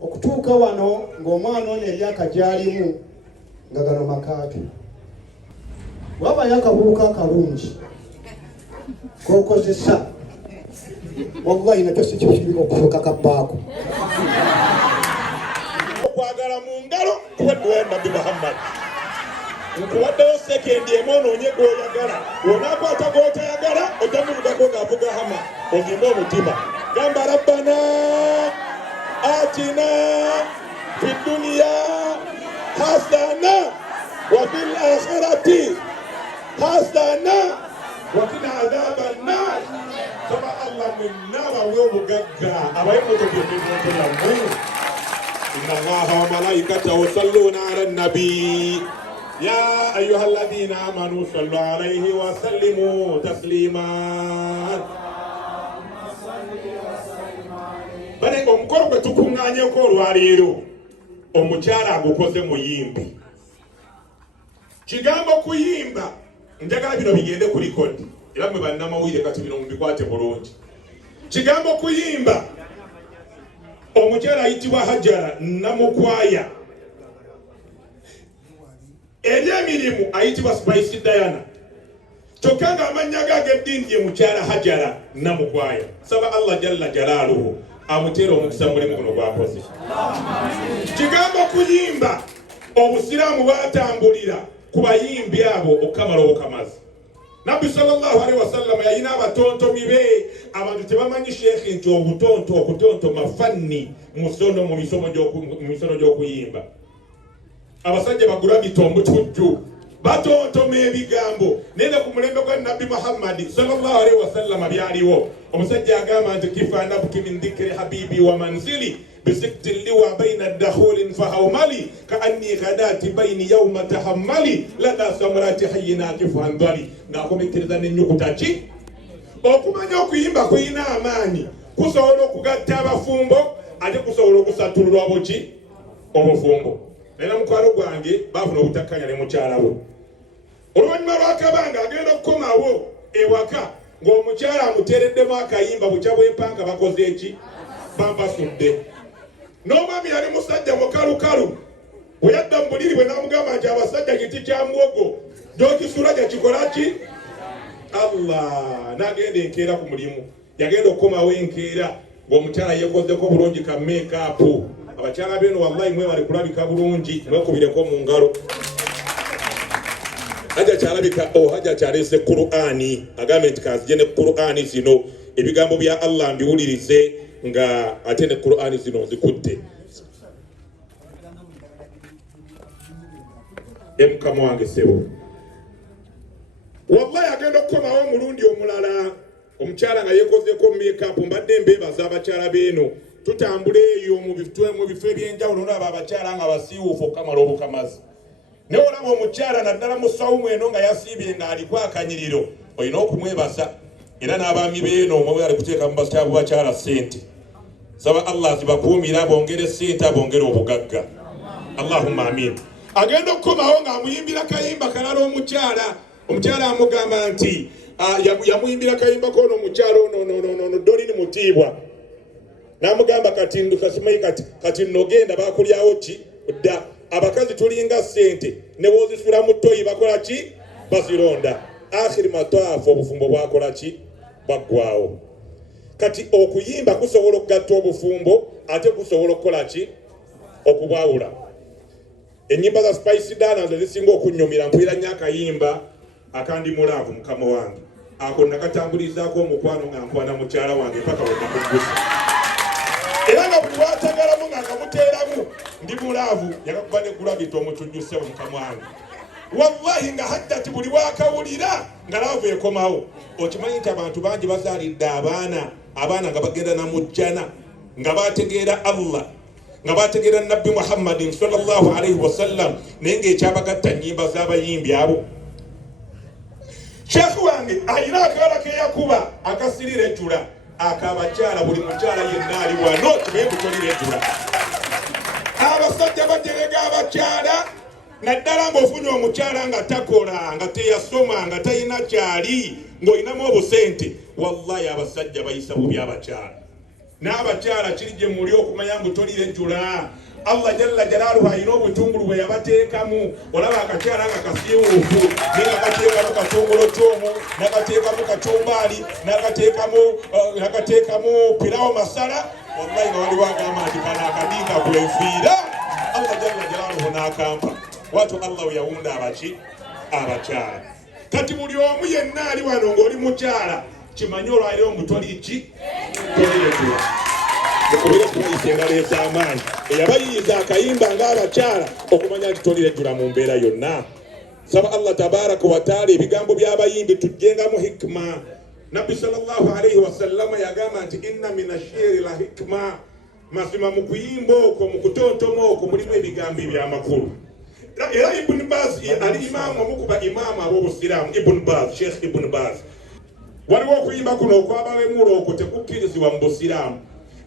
okutuuka wano ng'omwana ono eryaka gy'alimu nga gano makaatu. Wabayo akabuuka akalungi k'okozesa, wallahi nakyo si kyo okufuuka kabbaako. Okwagala mu ngalo kuwaddeyo Nabbi Muhammad. Nkuwaddeyo sekendi emu onoonye gw'oyagala. Bw'onaakwata gw'otayagala otamuvugako ng'avuga hama ozimbe omutima. Gamba Rabbana atina fi dunya hasana wa fil akhirati hasana wa qina adhaban nar. Saba Allah minna wa obugagga abayemotoke b'ebyotoyamu. Inna Allaha wa malaikatahu yusalluna 'alan nabi. يا أيها الذين آمنوا صلوا عليه وسلموا تسليما. Bale omukolo gwe tukuŋŋaanyeko olwaleero omukyala agukoze muyimbi. Kigambo kuyimba njagala bino bigende ku likodi era mwe bannamawulire kati bino mubikwate bulungi. Kigambo kuyimba omukyala ayitibwa Hajara Namukwaya. Ebyemirimu ayitibwa Spice Diana. Kyokka ng'amannya ge ag'eddiini ye mukyala Hajara Namukwaya. Saba Allah jalla jalaaluhu amuteera omukisa mu mulimu guno gw'akoze. Kigambo kuyimba obusiraamu bwatambulira ku bayimbi abo okukamala obukamazi. Nabbi sallallahu alaihi wasallam yalina abatontomi be. Abantu tebamanyi sheekhi nti okutontoma fanni mu misono gy'okuyimba. Abasajja bagula bitombo tujju batontoma ebigambo nene ku mulembe gwa Nabbi Muhammad sallallahu alaihi wasallam byaliwo. Omusajja agamba nti kifa nabki min dhikri habibi wa manzili bisikti liwa baina dakhulin fahawmali ka anni ghadati baini yawma tahammali lada samrati hayyina kifandali. Ng'akomekkereza n'ennyukuta ki okumanya okuyimba kuyina amaanyi kusobola okugatta abafumbo ate kusobola okusatulula obuki obufumbo. Nena mukwano gwange baafuna obutakkanya ne mukyala we. Oluvannyuma lw'akabanga agenda okukomawo ewaka ng'omukyala amuteereddemu akayimba bukya bw'empanga bakoze eki bampasudde. N'omwami yali musajja mukalukalu bwe yadda mu buliri bwe n'amugamba nti abasajja kiti kya muwogo gy'okisula gyakikola ki? Allah n'agenda enkeera ku mulimu. Yagenda okukomawo enkeera ng'omukyala yeekozeko bulungi ka meekaapu. Abakyala beno wallahi mwe bali kulabika bulungi mwekubireko mu ngalo. Haja kyalabika haja kyalese Qur'ani agambe nti kazije ne Qur'ani zino ebigambo bya Allah mbiwulirize nga ate ne Qur'ani zino zikutte. Mukama wange sebo wallahi agenda okukomawo omulundi omulala omukyala nga yeekozeko make-up. Mbadde mbeebaza abakyala beno tutambule eyo mu bifo ebyenjawulo n'abo abakyala nga basiiwuufu okukamala obukamazi. Ne olaba omukyala naddala mu sawumu eno nga yasiibye ng'aliko akanyiriro olina okumwebaza. Era n'abaami beeno omwe ali kuteeka mu bakyala ssente. Saba Allah zibakuumira bongere ssente abongere obugagga. Allahumma amin. Agenda okukomawo ng'amuyimbira kayimba kalala omukyala. Omukyala amugamba nti yamuyimbira kayimba kono omukyala ono Dolini Mutiibwa. Namugamba kati ndukasimayi kati nogenda bakulyawo ki dda abakazi tulinga ssente ne wozisula mu toyi bakola ki basironda. Akhiri mataafu obufumbo bwakola ki baggwawo. Kati okuyimba kusobola okugatta obufumbo ate kusobola okukola ki okubwawula. Ennyimba za Spice Diana nze zisinga okunnyumira mpulira nnyo akayimba akandi mulaavu mukama wange. Ako nakatambulizaako omukwano nga nkwana mukyala wange paka we namugusa. Era nga buli watagalamu nga kamuteeramu ndi mulaavu yakakuba ne gulabita omutujjuse mukama wange. Wallahi nga haddati buli wakawulira nga laavu ekomawo. Okimanyi nti abantu bangi bazaalidde abaana nga bagenda namujjana nga bategeera Allah nga bategeera Nabbi Muhammadin sallallahu alaihi wasallam naye ng'ekyabagatta nnyimba z'abayimbi abo. Sheekh wange alina akawala ke yakuba akasirira ejjula akabakyala buli mukyala yenna ali wano tubekutolira ejjula. Abasajja baterega abakyala naddala ng'ofunye omukyala nga takola nga teyasoma nga talina kyali ng'olinamu obusente. Wallahi abasajja bayisa bubi abakyala. n'abakyala kiri gye muli okumanya mbu tolirejjula. Allah jalla jalaaluhu alina obutungulu bwe yabateekamu. Olaba akakyala nga kasiiwuufu naye nga kateekamu katongolo kyomu, n'akateekamu kacumbaali, n'akateekamu pirawo masala. Wallahi nga waliwo agamba nti kano akadiika kwenfiira. Allah jalla jalaaluhu n'akampa. Watu Allah yawunda abakyala. Kati buli omu yenna ali wano ng'oli mukyala kimanyi olwaliro mbu toliki tolirejjula. Okubira tuyise engalo ez'amaanyi eyabayiiza akayimba ng'abakyala okumanya nti tolirejjula mu mbeera yonna. Saba Allah tabaraka wa taala ebigambo by'abayimbi tujjengamu hikma. Nabbi sallallahu alayhi wa sallam yagamba nti inna min ashiri la hikma. Mazima mu kuyimba okwo mu kutontoma okwo mulimu ebigambo eby'amakulu. Era Ibn Baz ali imaamu omu ku baimaamu ab'obusiraamu, Sheikh Ibn Baz. Waliwo okuyimba kuno okwabawemuula okwo tekukkirizibwa mu busiraamu.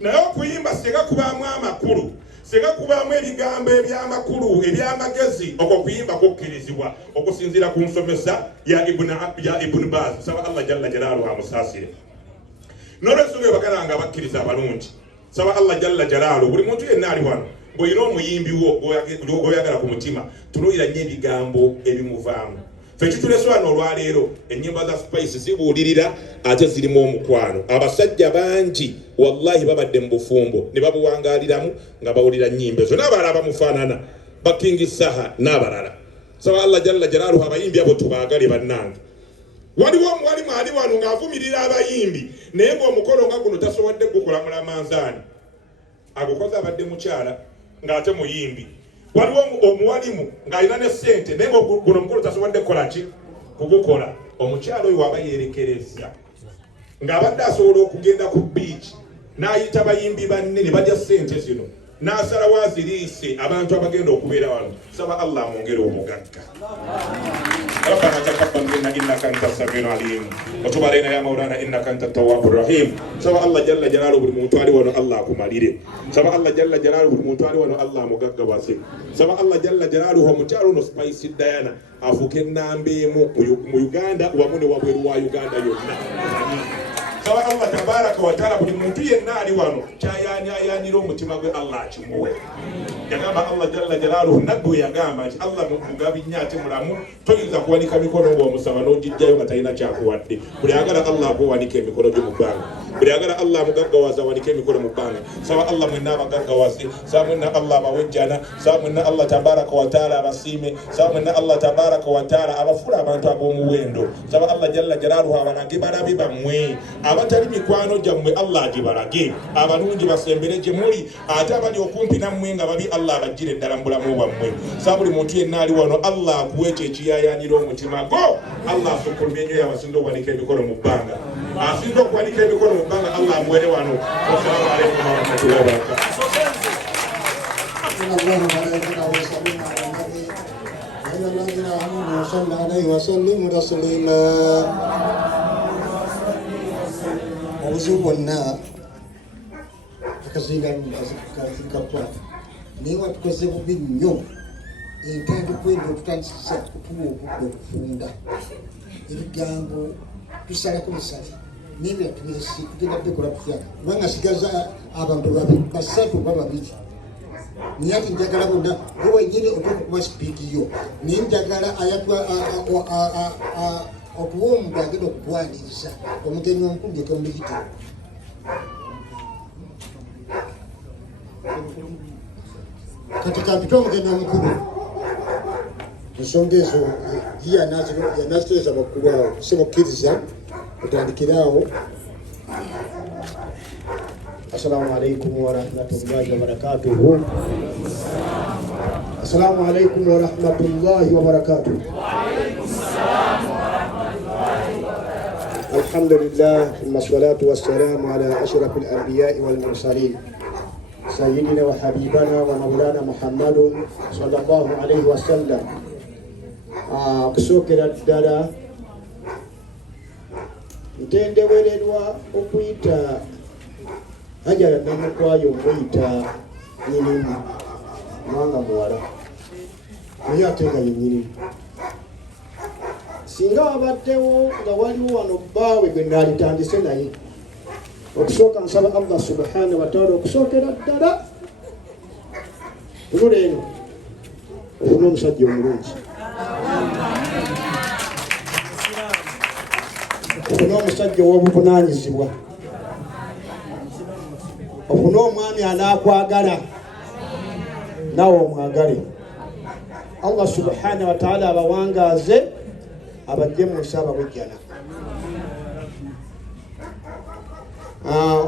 Naye okuyimba singa kubaamu amakulu, singa kubaamu ebigambo eby'amakulu eby'amagezi, okwo kuyimba kukkirizibwa okusinziira ku nsomesa ya Ibn Baz. Saba Allah jalla jalaaluhu amusaasire. N'olwensonga ebagala nga bakkiriza abalungi. Saba Allah jalla jalaaluhu buli muntu yenna ali wano bw'olina omuyimbi wo gw'oyagala ku mutima tunuulira nnyo ebigambo ebimuvaamu. Ffe kitulese wano olwaleero ennyimba za Spice zibuulirira ate zirimu omukwano. Abasajja bangi wallahi babadde mu bufumbo ne babuwangaaliramu nga bawulira nnyimba ezo, n'abalala bamufaanana Bakingi Saha n'abalala. Saba Allah jalla jalaaluhu abayimbi abo tubaagale bannange. Waliwo omuwalimu ali wano ng'avumirira abayimbi naye ng'omukolo nga guno tasobodde gukulamula manzaani. Agukoze abadde mukyala ng'ate muyimbi. Waliwo omuwalimu ng'alina ne ssente naye guno omukolo tasobodde kukola ki? Kugukola. Omukyala oyo aba yeerekereza ng'abadde asobola okugenda ku biiki n'ayita bayimbi banne ne bajja ssente zino n'asalawo aziriise abantu abagenda okubeera wano. Saba Allah amwongere omugagga. ربنا تقبل منا انك انت السميع العليم وتب علينا يا مولانا انك انت التواب الرحيم. سبحان الله جل جلاله بالموتوالي ونو الله كماليري. سبحان الله جل جلاله بالموتوالي ونو الله مغغ واسي. سبحان الله جل جلاله مutalo no Spice Diana afuke nambe mu Uganda wamune wabweru wa Uganda yonna. Saba Allah tabaraka wa taala buli muntu yenna ali wano kyayanira omutima gwe Allah akimuwe. Yagamba Allah jalla jalaaluhu nabbu yagamba nti Allah mugabi nnyo ate mulamu toyinza kuwanika mikono ng'omusaba n'ogijjayo nga talina kyakuwadde. Buli agala Allah akuwanika emikono gye mu bbanga. Buli agala Allah mugaggawaza awanike emikono mu bbanga. Saba Allah mwenna abagaggawaze, saba mwenna Allah abawejjana, saba mwenna Allah tabaraka wa taala abasiime, saba mwenna Allah tabaraka wa taala abafuula abantu ab'omuwendo. Saba Allah jalla jalaaluhu abalage balabe bammwe abatali mikwano gyammwe Allah agibalage, abalungi basembere gye muli, ate abali okumpi nammwe nga babi Allah abajjire ddala mu bulamu bwammwe. Saba buli muntu yenna ali wano Allah akuwe ekyo ekiyayaanira omutima go. Allah asukkulumye ennyo yabasinda okuwanika emikono mu bbanga. Asinda okuwanika emikono mu bbanga Allah amuwere wano. Wassalamu alaikum warahmatullahi wabarakatuh. Obuzibu bwonna akazinga kakwa naye watukoze bubi nnyo entandikwa eno tutandisa kutuwa obudde okufunda ebigambo tusalako misale nibira tubirisi tugenda bikola tutya kubanga sigaza abantu basatu ba babiri naye ati njagala bonna gwe wenyini otokukuba sipiikiyo naye njagala ayatwa okuwa omuntu agenda okutwaniriza omugenyi omukulu gye tomuyite kati kampita omugenyi omukulu ensonga ezo yanaziteeza bakulu awo simukkiriza otandikire awo. Assalamu alaikum wa rahmatullahi wa barakatuhu. Assalamu alaikum wa rahmatullahi wa barakatuhu. الحمد لله ثم الصلاة والسلام على أشرف الأنبياء والمرسلين سيدنا وحبيبنا ومولانا محمد صلى الله عليه وسلم. kusokera ddala ntendewererwa okuyita Hajara Namukwayo muyita nyinimu mwanga muwala naye ate nga ye nyinimu. Singa wabaddewo nga waliwo wano bbaawe gwe naalitandise naye okusooka nsaba Allah subhanahu wa ta'ala okusookera ddala tunula eno ofuna omusajja omulungi, ofuna omusajja ow'obuvunaanyizibwa, ofuna omwami anaakwagala nawe omwagale. Allah subhanahu wa ta'ala abawangaaze abajje mu nsi ababujjana.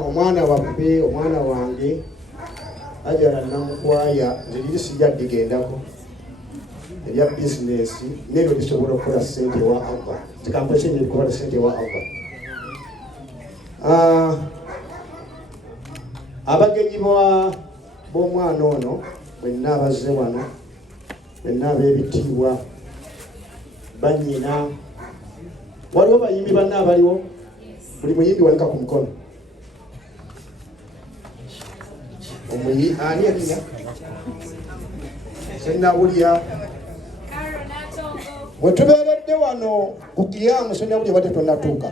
Omwana waffe, omwana wange Ajara Namukwaya nze liri sijja digendako erya bizinesi neryo lisobola okukola ssente wa Allah, tikampesa nyo likukola ssente wa Allah. Abagenyi b'omwana ono bwenna abazze wano, bwenna ab'ebitiibwa, bannyina, waliwo bayimbi banna abaliwo, buli muyimbi waleka ku mukono. Ani yalina senabulya wetubeeredde wano ku kiyamu, senabulya bate tonatuuka,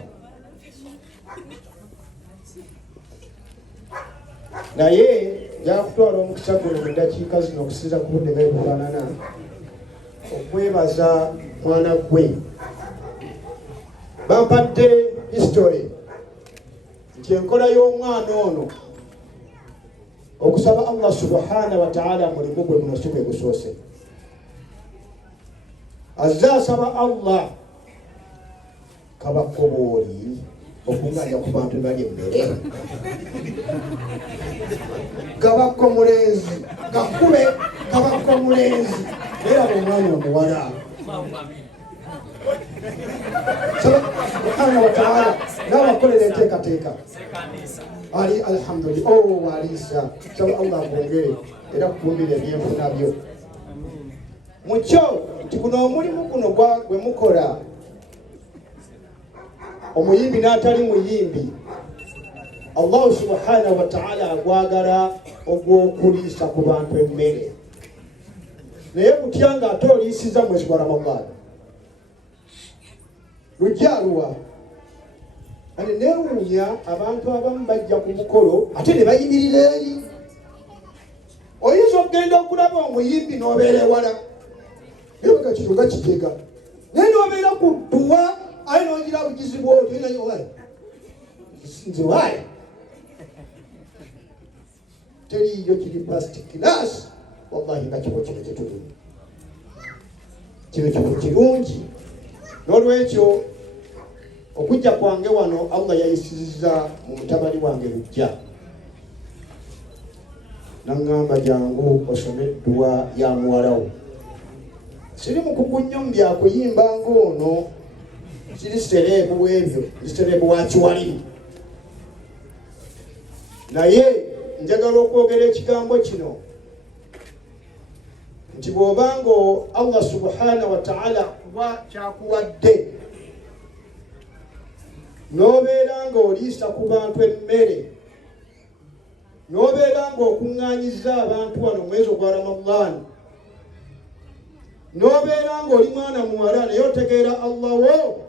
naye jakutwala omukisa guno mu ddakiika zino okusinza ku budde nga bufaanana, okwebaza mwana gwe. Bampadde history nti enkola y'omwana ono okusaba Allah subhanahu wa ta'ala mulimu gwe muno si gwe gusoose. Azze asaba Allah kabakobooli okunganya ku bantu bali emmere, kabakko mulenzi kakube kabakko mulenzi era omwana omuwala subhanahu wa ta'ala n'abakolera enteekateeka ali alhamdulillah walisa saba Allah bongere era kukumbira ebyenfuna byo mukyo nti guno omulimu guno gwe mukola. Omuyimbi n'atali muyimbi, Allah subhanahu wa ta'ala agwagala ogw'okuliisa ku bantu emmere, naye kutya nga ate oliisiza mwezi gwa Ramadhan lujaluwa. Ane neewuunya abantu abamu bajja ku mukolo ate ne bayimirira eri. Oyinza okugenda okulaba omuyimbi n'obeera ewala nebaka kitunga kitega, naye n'obeera ku dduwa aye n'ogira bugizi bwoti nze waayo teriyo kiri plastic class. Wallahi nga kibo kino kyetulina, kino kibo kirungi. N'olwekyo okujja kwange wano Allah yayisizza mu mutabani wange Lujja, naŋŋamba jangu osome edduwa ya muwalawo. Siri mu kugunnyo mu byakuyimba ng'ono, siri sereebu w'ebyo, sereebu wa kiwalimu, naye njagala okwogera ekigambo kino nti bw'obanga Allah subhanahu wa ta'ala kuba kyakuwadde n'obeera nga oliisa ku bantu emmere, n'obeera nga okuŋŋaanyiza abantu wano mwezi ogwa Ramadhan, n'obeera nga oli mwana muwala naye otegeera Allah wo,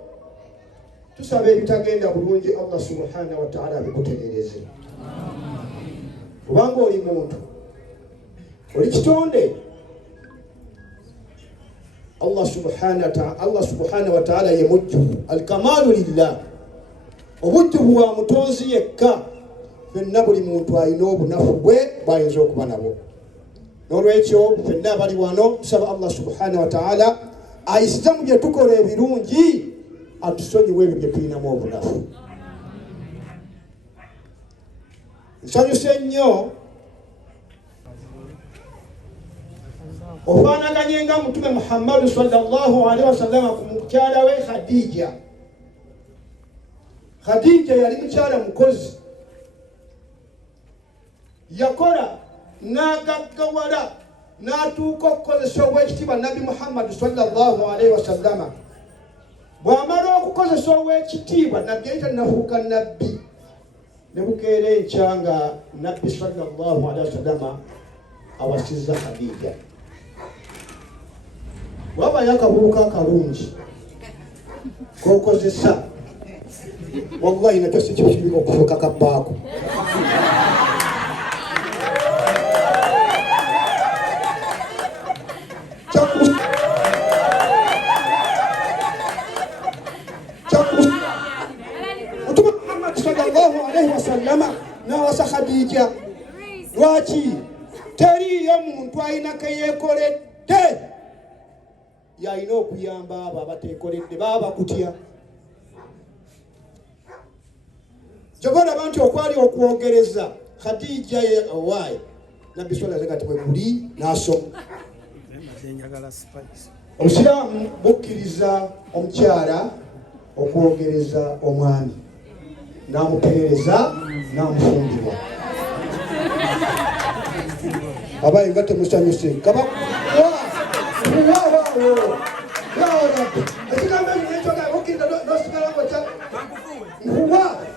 tusaba ebitagenda bulungi Allah subhanahu wa ta'ala abikutegeereze. Kubanga oli muntu, oli kitonde, Allah subhanahu wa ta'ala ye mujjuvu, alkamalu lillah, obujjuvu bwa mutonzi yekka. Fenna buli muntu alina obunafu bwe bwayinza okuba nabwo. N'olwekyo fenna abali wano tusaba Allah subhanahu wa ta'ala ayisiza mu bye tukola ebirungi, atusonyiwe ebyo bye tulinamu obunafu. Nsanyuse nnyo ofaanaganye nga Mutume Muhammadu sallallahu alaihi wasallam ku mukyala we Khadija. Khadija yali mukyala mukozi, yakola n'agaggawala n'atuuka okukozesa obw'ekitiibwa Nabi Muhammadu sallallahu alaihi wasallama. Bw'amala okukozesa obw'ekitiibwa nabbi yali tannafuuka nabbi, ne bukeera enkya nga Nabbi sallallahu alaihi wasallama awasizza Khadija. Wabayo akabuuka akalungi k'okozesa wallahi nakyo si kibi okufuuka kabbaako. Mtume Muhammad sallallahu alaihi wasallama nawasa Khadija lwaki teriyo muntu alina keyekoledde yalina okuyamba abo abateekoledde baba kutya. Jogora bantu okwali okwogereza Khadija ye owaayi nabbi sallallahu alaihi wasallam buli nasoma. Obusiraamu bukkiriza omukyala okwogereza omwami n'amuperereza n'amufungibwa. Abaye nga temusanyuse kaba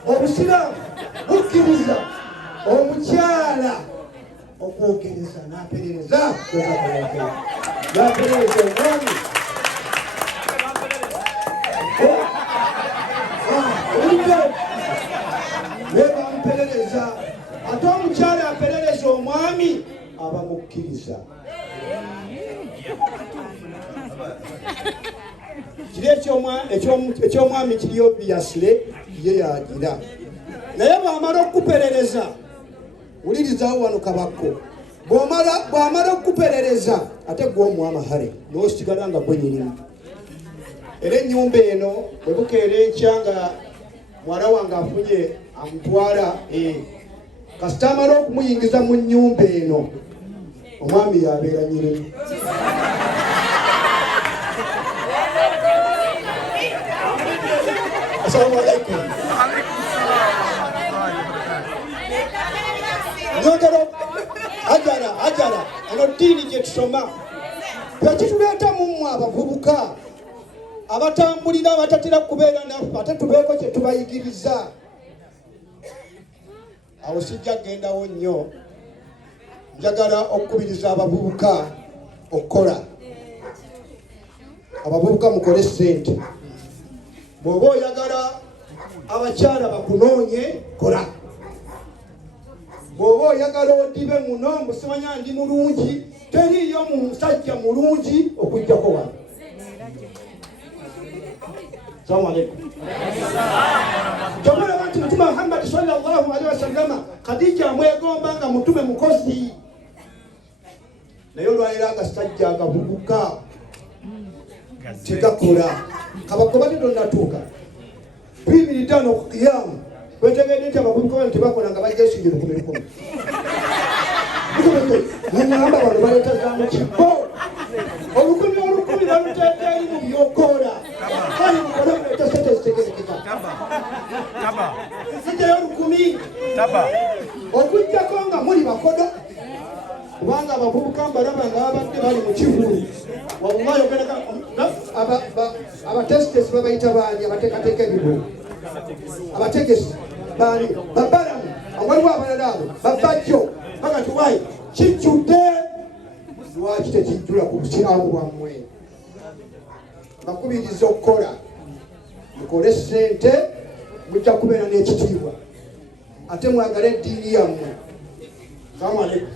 obusiraamu bukkiriza omukyala okwogereza n'aperereza n'aperereza omwami. Bamuperereza ate omukyala aperereza omwami abamukkiriza. Kiri ekyomwami kiri obviously ye yagira, naye bw'amala okuperereza wulirizawo wano kabakko, bw'amala okuperereza ate gwe omwamahale n'osigala nga gwe nyinimu. Era ennyumba eno bwe bukeera enkya nga mwala wange afunye amutwala kasita amala okumuyingiza mu nnyumba eno omwami yabeera nyinimu. Assalamu alaikum. Nyongero ajara eno ddiini gye tusoma tekituleeta mummwe abavubuka abatambulira abatatera kubeera naffe ate tubeeko kye tubayigiriza. Awo sijja kugendawo nnyo, njagala okukubiriza abavubuka okukola. Abavubuka mukole ssente. Bw'oba oyagala abakyala bakunoonye kola. Bw'oba oyagala odibe muno musimanya ndi mulungi, teriyo musajja mulungi okujjako wano. Assalamu alaikum. Jogora bantu Mtume Muhammad sallallahu alaihi wasallam Khadija amwegomba nga mutume mukozi. Naye olwaliro agasajja agavubuka tegakola kabakobati tonatuuka 2:5 okukiyamu wetegedde nti abavubuka nti bakola nga bajja esinjiro 10. Nangamba wano baleeta za mu kibbo olukumi baluteeka eri mu byokola kale mukola muleeta sente zitegerekeka zijjayo 10 okujjako nga muli bakodo kubanga abavubuka mbalaba nga babadde bali mu kivulu. Wallahi ogereka abatesitesi babayita baani abateekateeka ebivulu abategesi baani babalamu awaliwo abalala abo babajjo baga tuwayi kijjudde lwaki tekijjula ku busiraamu bwammwe. Bakubiriza okukola mukole ssente mujja kubeera n'ekitiibwa ate mwagale eddiini yammwe. Salamu alaikum.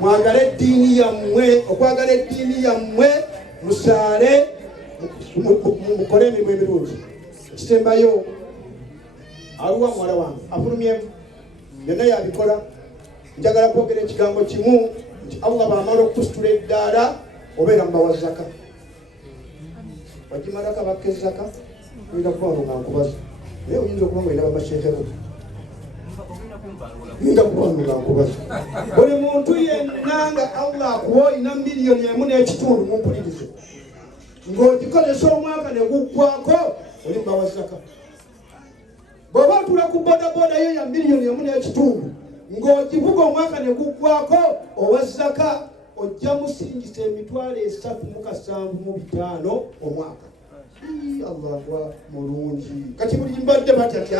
Mwagale eddiini yammwe, okwagala eddiini yammwe musaale mukole emirimu emirungi. Ekisembayo aluwa muwala wange afulumyemu byonna yabikola. Njagala kwogera ekigambo kimu nti Allah bw'amala okusitula eddaala obeera mubawa zaka. Wagimalako abakka ezaka oyinza kuba nga nkubaza naye oyinza okuba nga oyina bamasheekhe bo yinza kuba nga nkubaza. Buli muntu yenna nga Allah akuwa oyina miliyoni 1.5 mumpulirize ng'ogikozesa omwaka ne guggwako oli mubawa zaka. Bw'oba otula ku bodaboda yo ya miliyoni 1.5 ng'ogivuga omwaka ne guggwako owa zaka ojja musingisa emitwalo 375 omwaka. Allah wa mulungi. Kati buli mbadde batati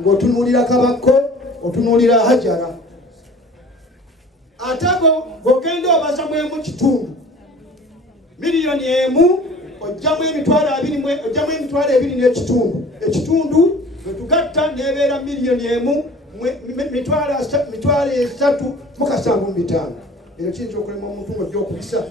ng'otunuulira kabakko otunuulira Hajara atago gogenda obaza mu kitundu miliyoni 1 ojjamu emitwalo 2 n'ekitundu ekitundu bwetugatta nebeera miliyoni emu mitwalo 3,750 era kiyinza okulema omuntu ng'ojja okubisa